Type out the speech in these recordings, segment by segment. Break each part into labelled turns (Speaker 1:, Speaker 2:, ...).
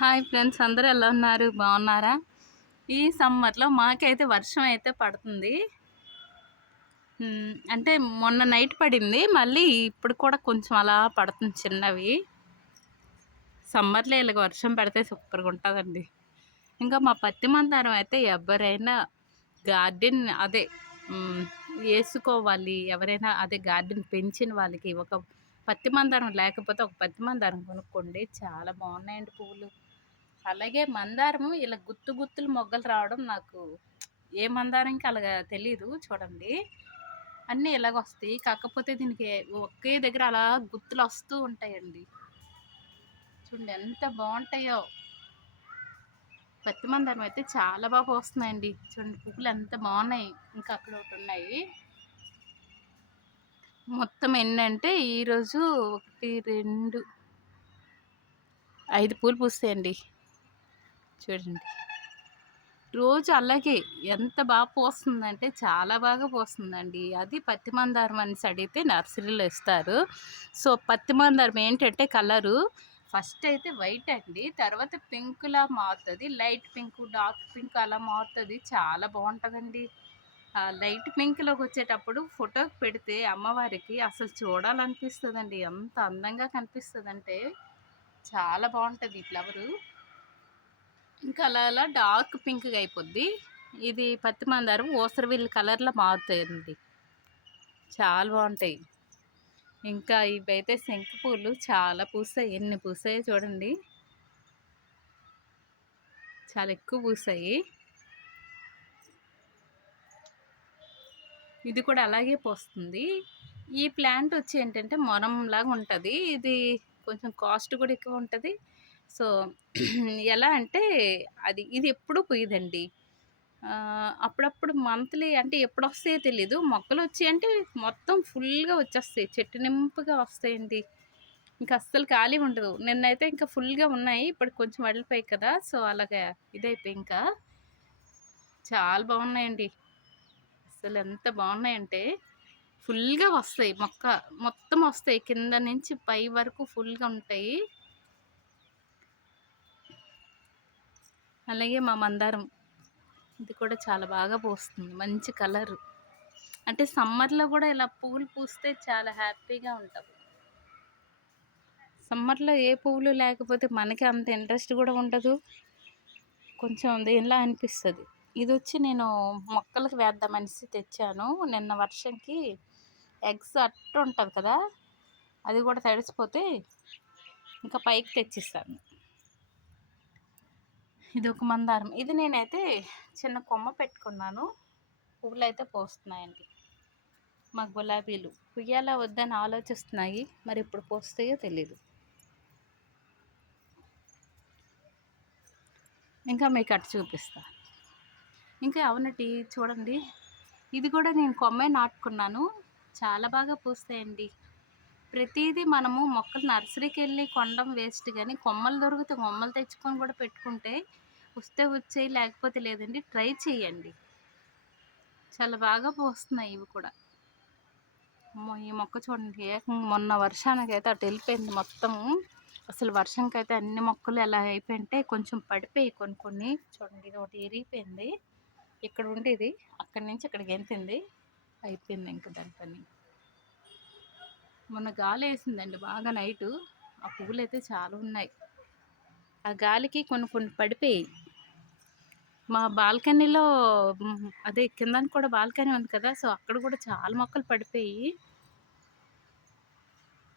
Speaker 1: Hi friends అందరూ ఎలా ఉన్నారు? బాగున్నారా? ఈ సమ్మర్లో మాకైతే వర్షం అయితే పడుతుంది. అంటే మొన్న నైట్ పడింది మళ్ళీ ఇప్పుడు కూడా కొంచెం అలా పడుతుంది చిన్నవి. సమ్మర్లో ఇలాగ వర్షం పడితే సూపర్గా ఉంటుందండి. ఇంకా మా పత్తి మందారం అయితే ఎవరైనా గార్డెన్ అదే వేసుకోవాలి ఎవరైనా అదే గార్డెన్ పెంచిన వాళ్ళకి ఒక పత్తి మందారం లేకపోతే ఒక పత్తి మందారం కొనుక్కోండి చాలా బాగున్నాయండి పువ్వులు అలాగే మందారము ఇలా గుత్తు గుత్తులు మొగ్గలు రావడం నాకు ఏ మందారంకి అలాగా తెలీదు చూడండి. అన్నీ ఇలాగ వస్తాయి. కాకపోతే దీనికి ఒకే దగ్గర అలా గుత్తులు వస్తూ ఉంటాయండి. చూడండి ఎంత బాగుంటాయో. పత్తి మందారం అయితే చాలా బాగా పోస్తున్నాయండి. చూడండి పువ్వులు ఎంత బాగున్నాయి. ఇంకా అక్కడ ఒకటి ఉన్నాయి. మొత్తం ఎన్నంటే ఈరోజు ఒకటి రెండు ఐదు పూలు పూస్తాయండి. చూడండి. రోజు అలాగే ఎంత బాగా పోస్తుందంటే చాలా బాగా పోస్తుందండి. అది పత్తి మందారం అనేసి అడిగితే నర్సరీలో ఇస్తారు. సో పత్తి మందారం ఏంటంటే కలరు ఫస్ట్ అయితే వైట్ అండి. తర్వాత పింక్లా మారుతుంది. లైట్ పింక్ డార్క్ పింక్ అలా మారుతుంది. చాలా బాగుంటుందండి. ఆ లైట్ పింక్లోకి వచ్చేటప్పుడు ఫోటోకి పెడితే అమ్మవారికి అసలు చూడాలనిపిస్తుందండి. ఎంత అందంగా కనిపిస్తుందంటే చాలా బాగుంటుంది ఈ ఫ్లవరు. ఇంకా అలా అలా డార్క్ పింక్గా అయిపోద్ది. ఇది పత్తి మందారం ఓసరవిల్ కలర్లో మారుతాయండి చాలా బాగుంటాయి. ఇంకా ఇవైతే శంకు పూలు చాలా పూసాయి ఎన్ని పూసాయి చూడండి. చాలా ఎక్కువ పూసాయి ఇది కూడా అలాగే పోస్తుంది. ఈ ప్లాంట్ వచ్చి ఏంటంటే మొనంలాగా ఉంటుంది. ఇది కొంచెం కాస్ట్ కూడా ఎక్కువ ఉంటుంది. సో ఎలా అంటే అది ఇది ఎప్పుడూ పోయిదండి. అప్పుడప్పుడు మంత్లీ అంటే ఎప్పుడు వస్తాయో తెలీదు. మొక్కలు వచ్చాయంటే మొత్తం ఫుల్గా వచ్చేస్తాయి. చెట్టు నింపుగా వస్తాయండి. ఇంకా అస్సలు ఖాళీ ఉండదు. నిన్నైతే ఇంకా ఫుల్గా ఉన్నాయి. ఇప్పుడు కొంచెం వడిలిపోయాయి కదా. సో అలాగా ఇదైపోయి ఇంకా. చాలా బాగున్నాయండి. అసలు ఎంత బాగున్నాయంటే ఫుల్గా వస్తాయి. మొక్క మొత్తం వస్తాయి. కింద నుంచి పై వరకు ఫుల్గా ఉంటాయి. అలాగే మా మందారం. ఇది కూడా చాలా బాగా పూస్తుంది. మంచి కలరు. అంటే సమ్మర్లో కూడా ఇలా పువ్వులు పూస్తే చాలా హ్యాపీగా ఉంటాం. సమ్మర్లో ఏ పువ్వులు లేకపోతే మనకి అంత ఇంట్రెస్ట్ కూడా ఉండదు. కొంచెం దేనిలా అనిపిస్తుంది. ఇది వచ్చి నేను మొక్కలకు వేద్దామనేసి తెచ్చాను. నిన్న వర్షంకి ఎగ్స్ అట్టు ఉంటుంది కదా అది కూడా తడిసిపోతే ఇంకా పైకి తెచ్చిస్తాను. ఇది ఒక మందారం. ఇది నేనైతే చిన్న కొమ్మ పెట్టుకున్నాను. పువ్వులు అయితే పోస్తున్నాయండి. మా గులాబీలు. పుయ్యాలా వద్దని ఆలోచిస్తున్నాయి. మరి ఇప్పుడు పోస్తాయో తెలీదు. ఇంకా మీకు అటు చూపిస్తా. ఇంకా అవునటి చూడండి. ఇది కూడా నేను కొమ్మే నాటుకున్నాను. చాలా బాగా పూస్తాయండి. ప్రతిదీ మనము మొక్కలు నర్సరీకి వెళ్ళి కొండం వేస్ట్ కానీ కొమ్మలు దొరికితే కొమ్మలు తెచ్చుకొని కూడా పెట్టుకుంటే వస్తే వచ్చేయి లేకపోతే లేదండి. ట్రై చేయండి చాలా బాగా పోస్తున్నాయి ఇవి కూడా. ఈ మొక్క చూడండి. ఏకంగా మొన్న వర్షానికి అయితే అటు వెళ్ళిపోయింది మొత్తం. అసలు వర్షంకైతే అన్ని మొక్కలు ఎలా అయిపోయింటే కొంచెం పడిపోయి కొన్ని కొన్ని చూడండి ఇది ఒకటి ఎరిగిపోయింది ఇక్కడ ఉండేది అక్కడి నుంచి ఇక్కడికి ఎంతింది అయిపోయింది ఇంకా దాని పని. మొన్న గాలి వేసిందండి బాగా నైటు. ఆ పువ్వులు అయితే చాలా ఉన్నాయి. ఆ గాలికి కొన్ని కొన్ని పడిపోయాయి. మా బాల్కనీలో అదే కింద కూడా బాల్కనీ ఉంది కదా సో అక్కడ కూడా చాలా మొక్కలు పడిపోయి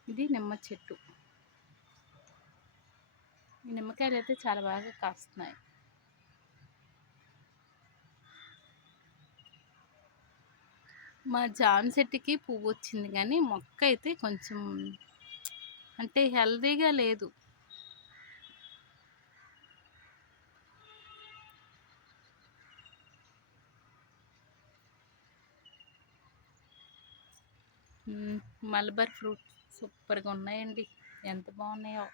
Speaker 1: ఇది నిమ్మ చెట్టు. ఈ నిమ్మకాయలు అయితే చాలా బాగా కాస్తున్నాయి. మా జామ చెట్టుకి పువ్వు వచ్చింది కానీ మొక్క అయితే కొంచెం అంటే హెల్దీగా లేదు. మలబార్ ఫ్రూట్ సూపర్గా ఉన్నాయండి. ఎంత బాగున్నాయో.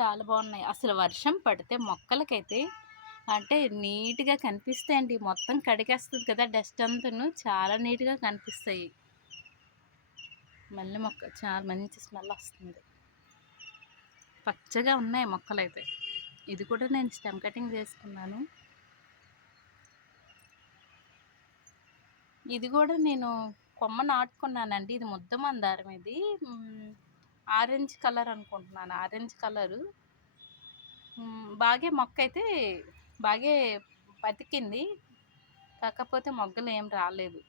Speaker 1: చాలా బాగున్నాయి. అసలు వర్షం పడితే మొక్కలకైతే అంటే నీట్గా కనిపిస్తాయండి. మొత్తం కడిగేస్తుంది కదా డస్ట్ అంతాను. చాలా నీట్గా కనిపిస్తాయి. మల్లె మొక్క చాలా మంచి స్మెల్ వస్తుంది. పచ్చగా ఉన్నాయి మొక్కలైతే. ఇది కూడా నేను స్టెమ్ కటింగ్ చేసుకున్నాను. ఇది కూడా నేను కొమ్మ నాటుకున్నానండి ఇది ముద్ద మందారం ఇది. ఆరెంజ్ కలర్ అనుకుంటున్నాను. Orange colour. బాగా బాగే మొక్క అయితే బాగే బతికింది. కాకపోతే మొగ్గలు ఏం రాలేదు.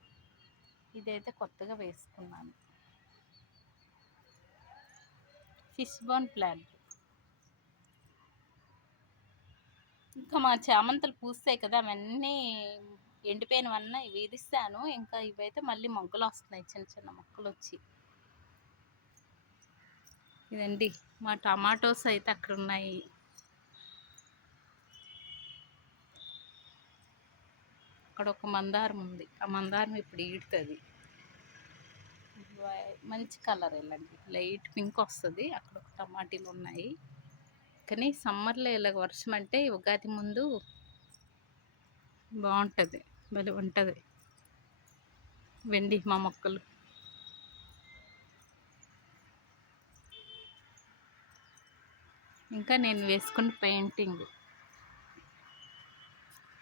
Speaker 1: ఇదైతే కొత్తగా వేసుకున్నాను. Fish bone plant. ఇంకా మా చామంతులు పూస్తాయి కదా అవన్నీ ఎండిపోయినవన్నీ వేధిస్తాను. ఇంకా ఇవైతే మళ్ళీ మొగ్గలు వస్తున్నాయి చిన్న చిన్న మొక్కలు వచ్చి ఇదండి మా టమాటోస్ అయితే అక్కడ ఉన్నాయి అక్కడ ఒక మందారం ఉంది. ఆ మందారం ఇప్పుడు ఈడుతుంది. మంచి కలర్ ఇలాంటి లైట్ పింక్ వస్తుంది. అక్కడ ఒక టమాటీలు ఉన్నాయి కానీ సమ్మర్లో ఇలాగ వర్షం అంటే ఉగాది ముందు బాగుంటుంది. భలే ఉంటుంది. వెండి మా మొక్కలు. ఇంకా నేను వేసుకున్న పెయింటింగ్.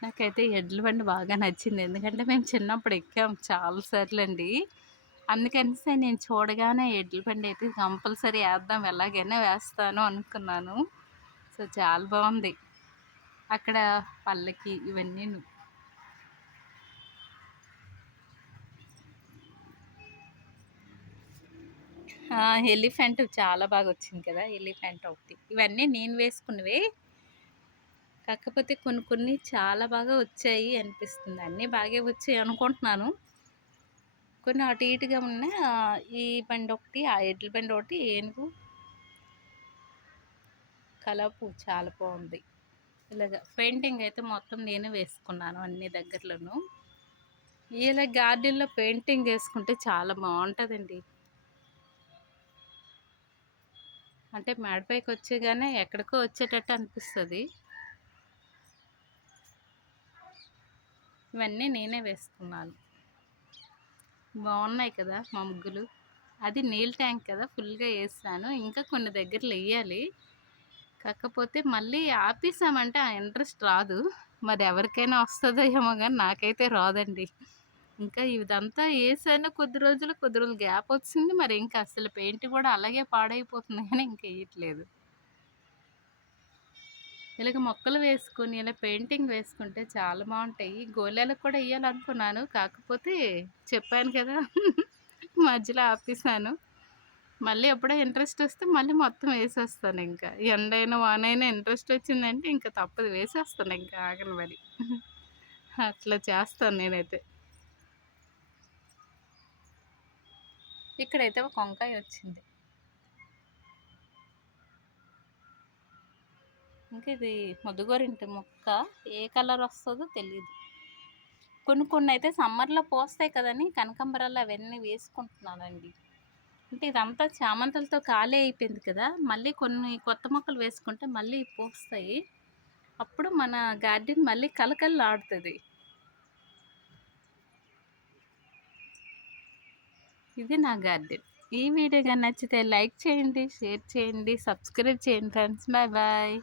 Speaker 1: నాకైతే ఎడ్ల బండి బాగా నచ్చింది. ఎందుకంటే మేము చిన్నప్పుడు ఎక్కాం చాలాసార్లు అండి. అందుకనిసే నేను చూడగానే ఎడ్ల బండి అయితే కంపల్సరీ వేద్దాం ఎలాగైనా వేస్తాను అనుకున్నాను. సో చాలా బాగుంది. అక్కడ పల్లకి ఇవన్నీ ఎలిఫెంట్ చాలా బాగా వచ్చింది కదా ఎలిఫెంట్ ఒకటి. ఇవన్నీ నేను వేసుకున్నవి. కాకపోతే కొన్ని కొన్ని చాలా బాగా వచ్చాయి అనిపిస్తుంది. అన్నీ బాగా వచ్చాయి అనుకుంటున్నాను. కొన్ని అటు ఇటుగా ఉన్న ఈ బండి ఒకటి ఆ ఎడ్ల బండి ఒకటి ఏనుగు కలపు చాలా బాగుంది. ఇలాగ పెయింటింగ్ అయితే మొత్తం నేను వేసుకున్నాను అన్ని దగ్గరలోనూ. ఇలా గార్డెన్లో పెయింటింగ్ వేసుకుంటే చాలా బాగుంటుందండి. అంటే మేడపైకి వచ్చేగానే ఎక్కడికో వచ్చేటట్టు అనిపిస్తుంది. ఇవన్నీ నేనే వేసుకున్నాను బాగున్నాయి కదా మా ముగ్గులు. అది నీళ్ళ ట్యాంక్ కదా ఫుల్గా వేసాను ఇంకా కొన్ని దగ్గరలో వేయాలి కాకపోతే మళ్ళీ ఆపేసామంటే ఆ ఇంట్రెస్ట్ రాదు. మరి ఎవరికైనా వస్తుందో ఏమో కానీ నాకైతే రాదండి. ఇంకా ఇదంతా వేసాను కొద్ది రోజులు కొద్ది రోజులు గ్యాప్ వచ్చింది మరి ఇంకా అసలు పెయింట్ కూడా అలాగే పాడైపోతుంది కానీ ఇంకా వేయట్లేదు ఇలాగ మొక్కలు వేసుకొని ఇలా పెయింటింగ్ వేసుకుంటే చాలా బాగుంటాయి గోళాలకు కూడా వేయాలనుకున్నాను కాకపోతే చెప్పాను కదా మధ్యలో ఆపేసాను మళ్ళీ ఎప్పుడో ఇంట్రెస్ట్ వస్తే మళ్ళీ మొత్తం వేసేస్తాను ఇంకా. ఎండైనా వానైనా ఇంట్రెస్ట్ వచ్చిందంటే ఇంకా తప్పదు. వేసేస్తాను ఇంకా ఆగను మరి. అట్లా చేస్తాను నేనైతే. ఇక్కడైతే ఒక వంకాయ వచ్చింది. ఇంకా ఇది ముదుగోరింటి మొక్క ఏ కలర్ వస్తుందో తెలియదు కొన్ని కొన్ని అయితే సమ్మర్లో పోస్తాయి కదని కనకంబరాలు అవన్నీ వేసుకుంటున్నానండి. అంటే ఇదంతా చామంతులతో ఖాళీ అయిపోయింది కదా మళ్ళీ కొన్ని కొత్త మొక్కలు వేసుకుంటే మళ్ళీ పోస్తాయి. అప్పుడు మన గార్డెన్ మళ్ళీ కలకల్లాడుతుంది ఇది నా గార్డెన్. ఈ వీడియో కానీ నచ్చితే లైక్ చేయండి షేర్ చేయండి సబ్స్క్రైబ్ చేయండి ఫ్రెండ్స్. Bye bye.